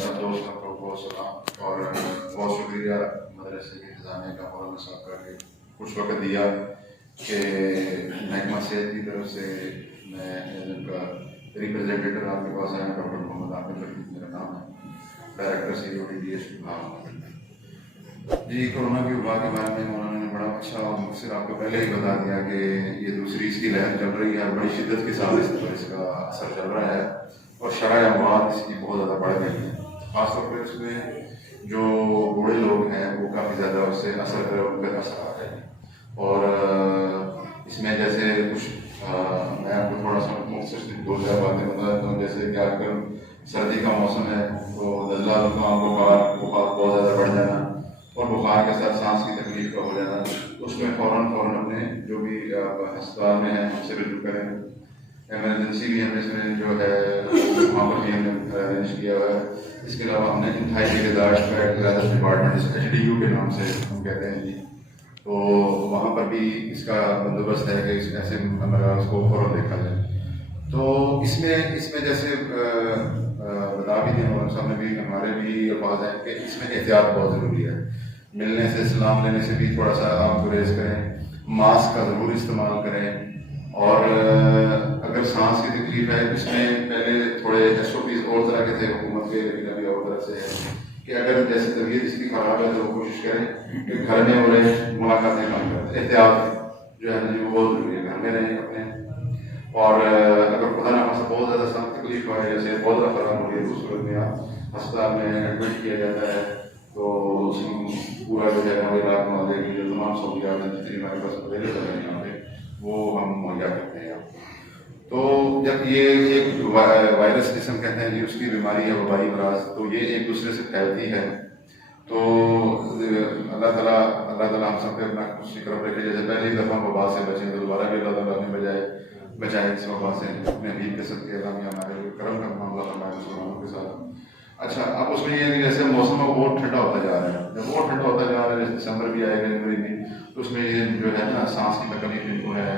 سب دوستوں کو بہت سلام اور بہت شکریہ مدرسے کے انتظامیہ کا مولانا صاحب کا کہ کچھ وقت دیا کہ محکمہ صحت کی طرف سے میں ان کا ریپرزینٹیٹو آپ کے پاس آیا ہوں. ڈاکٹر محمد عامر رفیق میرا نام ہے, director security D S P بھاؤ. جی, کورونا کی وبا کے بارے میں مولانا نے بڑا اچھا اور مختصر آپ کو پہلے ہی بتا دیا کہ یہ دوسری اس کی لہر چل رہی ہے اور بڑی شدت کے ساتھ اس کا اثر چل رہا ہے اور شرح اموات اس کی بہت زیادہ بڑھ گئی ہے. خاص طور پہ اس میں جو بوڑھے لوگ ہیں وہ کافی زیادہ اس سے اثر ان کا اثر آ رہا ہے. اور اس میں جیسے کچھ میں آپ کو تھوڑا سا مختصر دو چار باتیں بتا دیتا ہوں. جیسے کہ آج کل سردی کا موسم ہے تو زلزلہ بخار بہت زیادہ بڑھ جانا اور بخار کے ساتھ سانس کی تکلیف کا ہو جانا, اس میں فوراً اپنے جو بھی ہسپتال میں ہیں ہم سے رجوع کریں. ایمرجنسی بھی ہم اس میں جو ہے وہاں پر بھی ہم نے ارینج کیا ہوا ہے. اس کے علاوہ ہم نے انتہائی نگہداشت کا ایک قیادت ڈپارٹمنٹ HDU کے نام سے ہم کہتے ہیں جی, تو وہاں پر بھی اس کا بندوبست ہے کہ ایسے امراض کو فوراً دیکھا جائے. تو اس میں جیسے بتا بھی دیں اور سامنے بھی ہمارے بھی الفاظ ہیں کہ اس میں احتیاط بہت ضروری ہے. ملنے سے سلام لینے سے بھی تھوڑا سا آپ گریز کریں, ماسک کا ضرور استعمال کریں, اور اگر سانس کی تکلیف ہے اس میں پہلے تھوڑے SOPs اور طرح کے تھے حکومت کے, لیکن ابھی اور طرح سے ہے کہ اگر جیسے طبیعت اس کی خراب ہے تو کوشش کریں کہ گھر میں ہو رہے ملاقاتیں کم کریں. احتیاط جو ہے نا جی وہ بہت ضروری ہے, گھر میں رہیں اپنے. اور اگر خدا نہ خاصہ بہت زیادہ سخت تکلیف ہے جیسے بہت زیادہ خراب ہو رہی ہے تو اس صورت میں آپ ہسپتال میں ایڈمٹ کیا جاتا ہے تو اس کی پورا جو ہے ہمارے علاقے والے کی جو تمام سہولیات ہیں جتنی ہمارے پاس اویلیبل ہیں یہاں پہ وہ ہم مہیا کرتے ہیں آپ کو. تو جب یہ ایک وائرس جسم کہتے ہیں جی اس کی بیماری ہے وبائی امراض, تو یہ ایک دوسرے سے پھیلتی ہے. تو اللہ تعالیٰ ہم سب پہ اپنا خوشی کرم رکھے. جیسے پہلی دفعہ وبا سے بچیں تو دوبارہ بھی اللہ تعالیٰ نے بجائے اس وبا سے اپنے حبیب کے صدقے ہمارے کرم کا معاملہ ہمارے مسلمانوں کے ساتھ. اچھا, اب اس میں یہ ہے کہ جیسے موسم اور ٹھنڈا ہوتا جا رہا ہے, جب اور ٹھنڈا ہوتا جا رہا ہے جیسے دسمبر بھی آئے گا جنوری بھی, تو اس میں یہ جو ہے نا سانس کی تکلیف جن کو ہے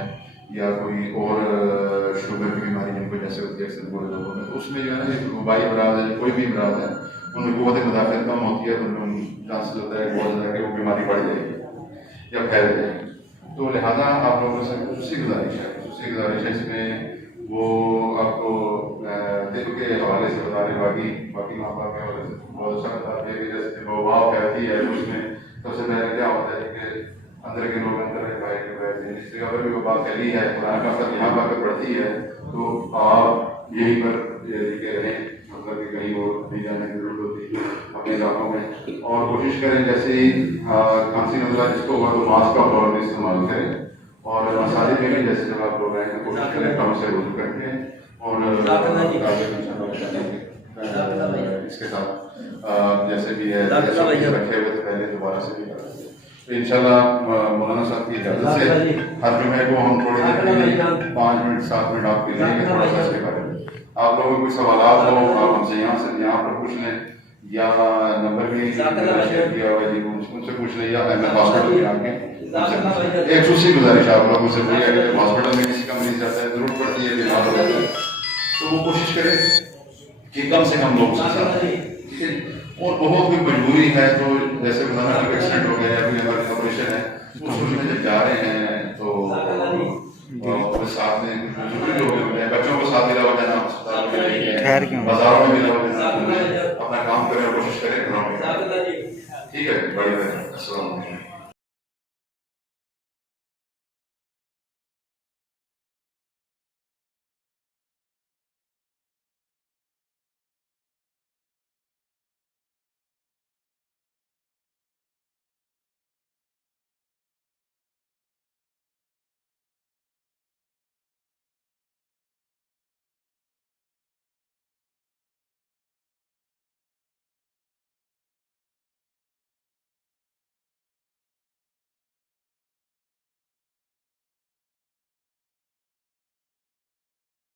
یا کوئی اور شوگر کی بیماری جن کو جیسے ہوتی ہے اکثر بوڑھے لوگوں میں, تو اس میں جو ہے نا یہ وبائی امراض ہے کوئی بھی امراض ہے ان میں قوت مدافعت کم ہوتی ہے تو ان میں چانسز ہوتا ہے بہت زیادہ کہ وہ بیماری بڑھ جائے گی یا پھیل جائے گی. تو لہٰذا آپ لوگوں سے خصوصی گزارش ہے اس میں وہ آپ کو دل کے حوالے سے بتا رہے, باقی ماں باپ کے حوالے سے بہت اچھا بتاتے ہیں کہ جیسے وبا پھیلتی ہے اس میں سب سے پہلے کیا ہوتا ہے کہ اندر کے لوگ اندر ہے, باہر کے باہر. جس جگہ پر بھی وبا پھیلی ہے قرآن کا اثر یہاں پر بڑھتی ہے تو آپ یہیں پر رہیں, مطلب کہ کہیں اور نہیں جانے کی ضرورت ہوتی ہے اپنے علاقوں میں. اور کوشش کریں جیسے ہی کھانسی نزلہ جس کو ہوا تو ماسک کا فوراً استعمال کریں, اور مساجد میں بھی جیسے جب آپ لوگ آئیں کوشش کریں کم سے رجوع کر کے, اور اس کے ساتھ جیسے بھی ہے رکھے ہوئے تھے پہلے دوبارہ سے بھی کریں. تو انشاءاللہ مولانا صاحب کی اجازت سے ہر جمعے کو ہم تھوڑی دیر کے لیے 5 منٹ 7 منٹ آپ کے لیں گے تھوڑا سا اس کے بارے میں. آپ لوگوں کو کوئی سوالات ہو آپ ہم سے یہاں پر پوچھ لیں, یا نمبر بھی شیئر کیا ہوا ہے جی ان سے پوچھ لیں, یا ہاسپٹل میں آ کے. ایک خصوصی گزارش آپ لوگوں سے پوری ہے کہ جب ہاسپٹل میں کسی کا مریض جاتا ہے ضرورت پڑتی ہے بیمار ہو جاتا ہے تو وہ کوشش کرے کہ کم سے کم لوگ اس کے ساتھ ہیں. اور بہت کوئی مجبوری ہے تو جیسے بتانا کوئی ایکسیڈنٹ ہو گیا یا کوئی ہمارے آپریشن ہے اس میں جب جا رہے ہیں تو ساتھ میں ضروری لوگ ہوتے ہیں, بچوں کو ساتھ ملا ہو جانا, اسپتال میں لے کے بازاروں میں ملا ہو جانا, اپنا کام کریں کوشش کریں. ٹھیک ہے, بڑی بہتر. السلام علیکم.